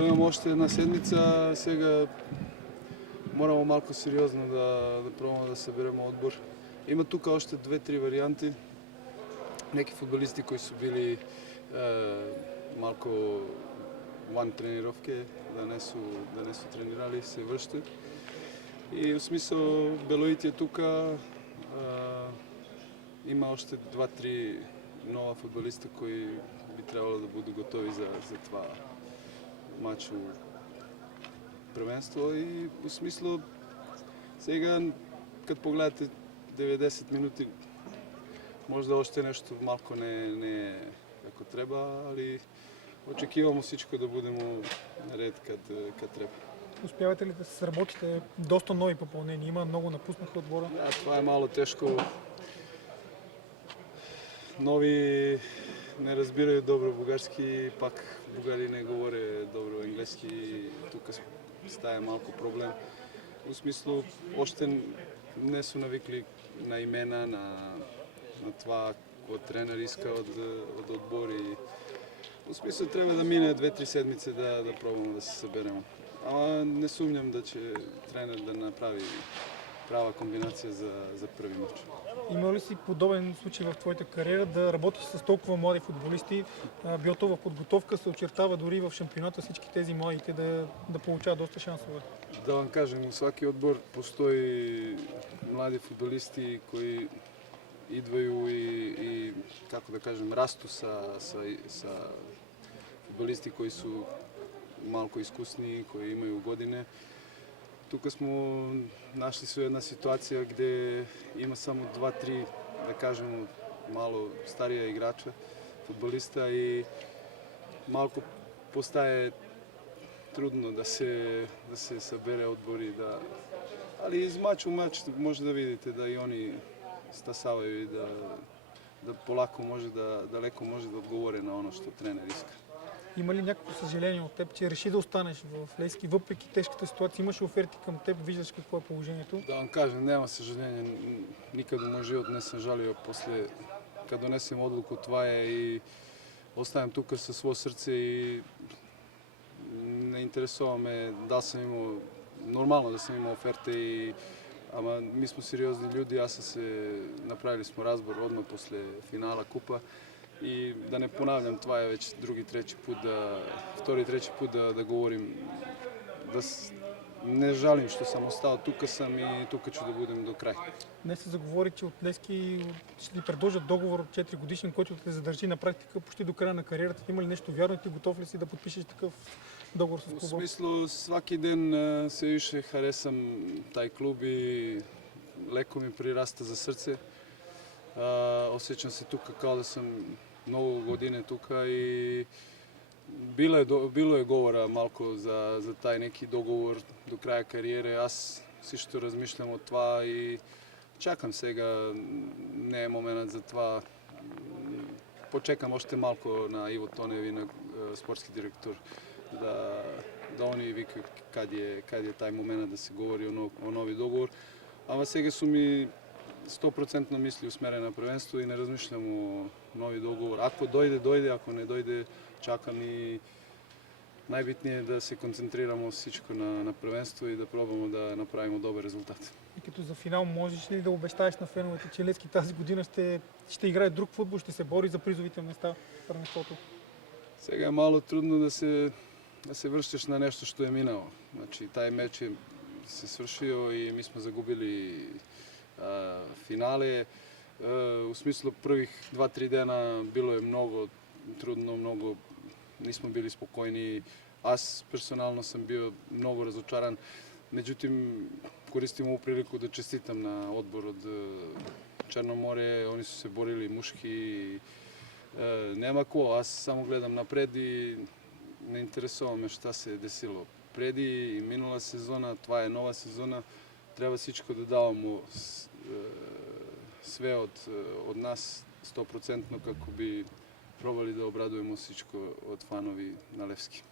Имам още една седмица, сега морамо малко сериозно да пробваме да съберем отбор. Има тук още 2-3 варианти. Неки футболисти кои са били малко ван тренировки, да не са тренирали, се връщат. И в смисъл Белоит тук. Има още 2-3 нова футболиста, кои би трябвало да бъдат готови за това матчово prvенство. И в смисъл сега, като погледате 90 минути, може да още нещо малко не е како треба, али очекивamo всичко да будем наред kad treba. Успявате ли да се сработите? Доста нови попълнения има, много напуснаха отбора. Да, това е мало тежко. Нови не разбирають добро бугарски, пак бугари не говорят добро английски. Тук става малко проблем. В смисъл, още не са навикли на имена, на това, какво тренер иска от отбори. В смисъл, трябва да мине 2-3 седмици да пробваме да се съберем. Ама не сумням че тренер да направи права комбинация за първи мач. Има ли си подобен случай в твоята кариера да работиш с толкова млади футболисти? Било то в подготовка се очертава дори в шампионата всички тези младите да получават доста шансове. Да вам кажем, у всеки отбор постои млади футболисти, кои идвaju и како да кажем, расту sa футболисти кои su малко изкусни, кои имaju godine. Тук сме нашли се една ситуация, где има само 2-3, да кажем, мало стария играча, футболиста и малко постае трудно да се събере отбори. Али из мач у мач може да видите да и они стасавaju и да полако може да леко може да отговори на оно, що тренер иска. Има ли някакво съжаление от теб, че реши да останеш в Левски, въпреки тежката ситуация? Имаш оферти към теб, виждаш какво е положението? Да вам кажем, няма съжаление. Никъде на живот не съм жалил. После, като донесем одлук от това и оставим тук със своє сърце и не интересуваме да съм имал, нормално да съм имал оферта ама ми сме сериозни люди, направили сме разбор odmah после финала купа. И да не понавljam, това е вече втори, треći put да говорим. Не жалим, що съм остал. Тук съм и тук ще да будем до край. Днес се заговори, че от Левски ще ти предложат договор от 4 годишен, който да те задържи на практика почти до края на кариерата. Има ли нещо вярно и ти готов ли си да подпишеш такъв договор с клуба? В смисъл, всеки ден се više харесам taj клуб и леко ми прираста за сърце. Осjećam се тук kao da sam много години тук и било е говора малко за taj neki договор до края кариере. Аз също размишлям от това и чакам сега. Не е момент за това. Почекам още малко на Иво Тонев и на спортски директор да они вика kad je taj момент да се говори о нови договор. Ама сега са ми 100% мисли усмерена на prvенstvo и не размиšljam o novi dogovor. Ako dojde, ako ne dojde, čakam i najbitnije je да се концентрирamo всичко на prvенstvo и да пробваме да направим добър резултат. И като за финал, можеш ли да обещаеш на феновете, че Левски тази година ще играе друг футбол, ще се бори за призовите места в първенството? Сега е мало трудно да се връщаш на нещо, що е минало. Значи, taj meč се свършил и ми сме загубили финале. В смисъл, prvih 2-3 dana bilo je много трудно, много nismo bili spokojni. Аз персонално съм бил много разочаран. Međutim, koristim ovu priliku da čestitam na odbor od Черноморие. Oni su se borili muški. Nema ko, аз само гледам напред и не интересуваме šta се desilo преди и минала сезона. Това е нова сезона. Трябва всичко да давamo sve od nas 100%, kako bi probali da obradujemo всичко od fanovi na Levski.